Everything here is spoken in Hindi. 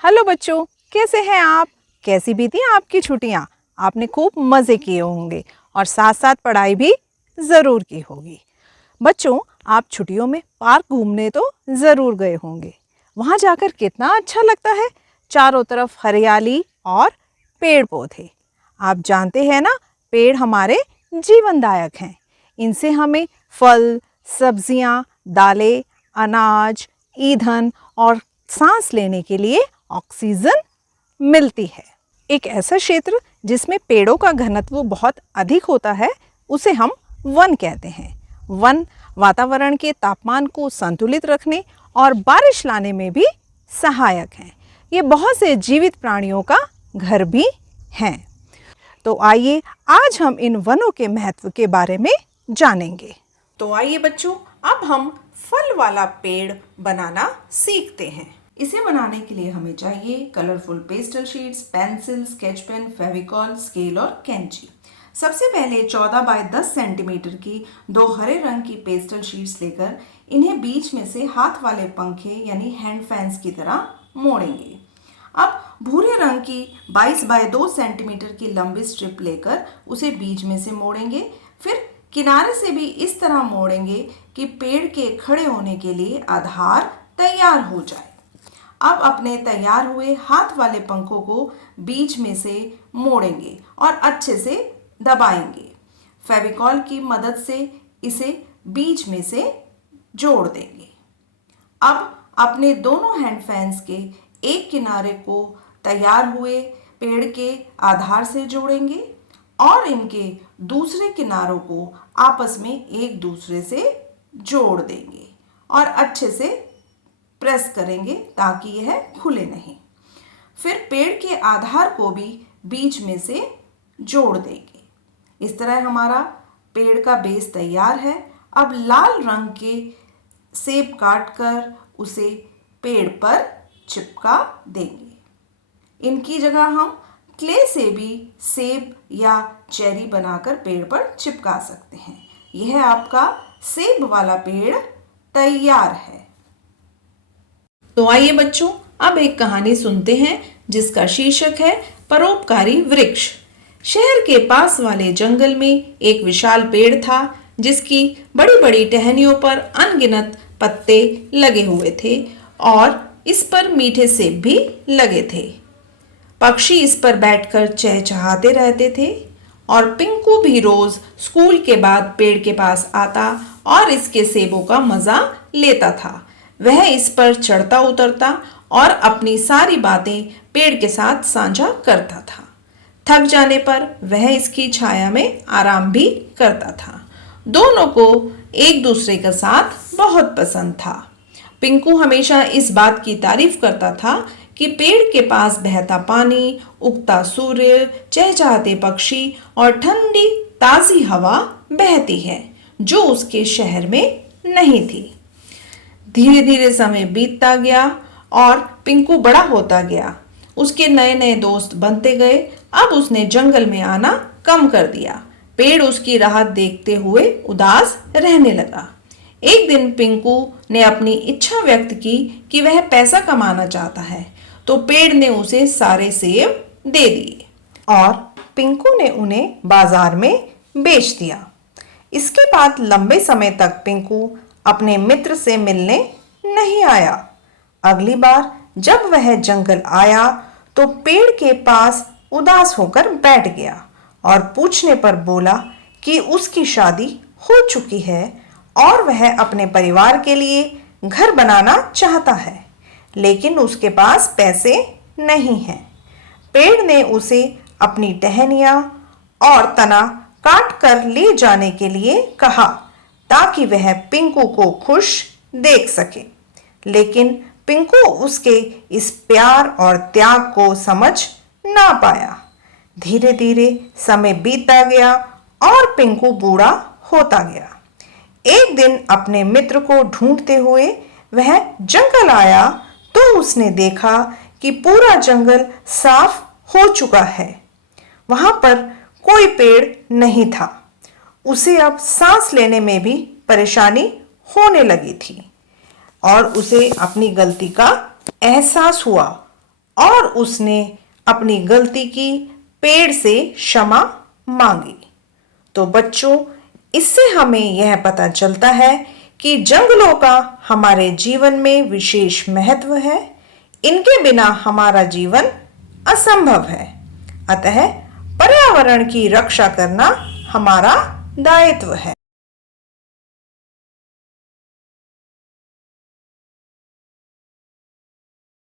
हेलो बच्चों, कैसे हैं आप? कैसी बीती आपकी छुट्टियां? आपने खूब मज़े किए होंगे और साथ साथ पढ़ाई भी ज़रूर की होगी। बच्चों, आप छुट्टियों में पार्क घूमने तो ज़रूर गए होंगे। वहाँ जाकर कितना अच्छा लगता है। चारों तरफ हरियाली और पेड़ पौधे। आप जानते हैं ना, पेड़ हमारे जीवनदायक हैं। इनसे हमें फल, सब्जियाँ, दालें, अनाज, ईंधन और सांस लेने के लिए ऑक्सीजन मिलती है। एक ऐसा क्षेत्र जिसमें पेड़ों का घनत्व बहुत अधिक होता है, उसे हम वन कहते हैं। वन वातावरण के तापमान को संतुलित रखने और बारिश लाने में भी सहायक हैं। ये बहुत से जीवित प्राणियों का घर भी हैं। तो आइए आज हम इन वनों के महत्व के बारे में जानेंगे। तो आइए बच्चों, अब हम फल वाला पेड़ बनाना सीखते हैं। इसे बनाने के लिए हमें चाहिए colourful pastel sheets, pencil, sketch pen, Fevicol, scale और कैंची। सबसे पहले 14 बाय 10 सेंटीमीटर की 2 हरे रंग की पेस्टल शीट्स लेकर इन्हें बीच में से हाथ वाले पंखे यानी हैंड फैंस की तरह मोड़ेंगे। अब भूरे रंग की 22 बाय 2 सेंटीमीटर की लंबी स्ट्रिप लेकर उसे बीच में से मोड़ेंगे। फिर किनारे से भी इस तरह मोड़ेंगे कि पेड़ के खड़े होने के लिए आधार तैयार हो जाए। अब अपने तैयार हुए हाथ वाले पंखों को बीच में से मोड़ेंगे और अच्छे से दबाएंगे। फेविकॉल की मदद से इसे बीच में से जोड़ देंगे। अब अपने दोनों हैंड फैंस के एक किनारे को तैयार हुए पेड़ के आधार से जोड़ेंगे और इनके दूसरे किनारों को आपस में एक दूसरे से जोड़ देंगे और अच्छे से प्रेस करेंगे ताकि यह खुले नहीं। फिर पेड़ के आधार को भी बीच में से जोड़ देंगे। इस तरह हमारा पेड़ का बेस तैयार है। अब लाल रंग के सेब काटकर उसे पेड़ पर चिपका देंगे। इनकी जगह हम क्ले से भी सेब या चेरी बनाकर पेड़ पर चिपका सकते हैं। यह आपका सेब वाला पेड़ तैयार है। तो आइए बच्चों, अब एक कहानी सुनते हैं जिसका शीर्षक है परोपकारी वृक्ष। शहर के पास वाले जंगल में एक विशाल पेड़ था जिसकी बड़ी बड़ी टहनियों पर अनगिनत पत्ते लगे हुए थे और इस पर मीठे सेब भी लगे थे। पक्षी इस पर बैठकर चहचहाते रहते थे और पिंकू भी रोज स्कूल के बाद पेड़ के पास आता और इसके सेबों का मजा लेता था। वह इस पर चढ़ता उतरता और अपनी सारी बातें पेड़ के साथ साझा करता था। थक जाने पर वह इसकी छाया में आराम भी करता था। दोनों को एक दूसरे का साथ बहुत पसंद था। पिंकू हमेशा इस बात की तारीफ करता था कि पेड़ के पास बहता पानी, उगता सूर्य, चहचहाते पक्षी और ठंडी ताज़ी हवा बहती है जो उसके शहर में नहीं थी। धीरे धीरे समय बीतता गया और पिंकू बड़ा होता गया। उसके नए नए दोस्त बनते गए। अब उसने जंगल में आना कम कर दिया। पेड़ उसकी राहत देखते हुए उदास रहने लगा। एक दिन पिंकू ने अपनी इच्छा व्यक्त की कि वह पैसा कमाना चाहता है, तो पेड़ ने उसे सारे सेब दे दिए और पिंकू ने उन्हें बाजार में बेच दिया। इसके बाद लंबे समय तक पिंकू अपने मित्र से मिलने नहीं आया। अगली बार जब वह जंगल आया तो पेड़ के पास उदास होकर बैठ गया और पूछने पर बोला कि उसकी शादी हो चुकी है और वह अपने परिवार के लिए घर बनाना चाहता है, लेकिन उसके पास पैसे नहीं हैं। पेड़ ने उसे अपनी टहनियाँ और तना काट कर ले जाने के लिए कहा ताकि वह पिंकू को खुश देख सके, लेकिन पिंकू उसके इस प्यार और त्याग को समझ ना पाया। धीरे धीरे समय बीतता गया और पिंकू बूढ़ा होता गया। एक दिन अपने मित्र को ढूंढते हुए वह जंगल आया तो उसने देखा कि पूरा जंगल साफ हो चुका है। वहां पर कोई पेड़ नहीं था। उसे अब सांस लेने में भी परेशानी होने लगी थी और उसे अपनी गलती का एहसास हुआ और उसने अपनी गलती की, पेड़ से क्षमा मांगी। तो बच्चों, इससे हमें यह पता चलता है कि जंगलों का हमारे जीवन में विशेष महत्व है। इनके बिना हमारा जीवन असंभव है। अतः पर्यावरण की रक्षा करना हमारा दायित्व है।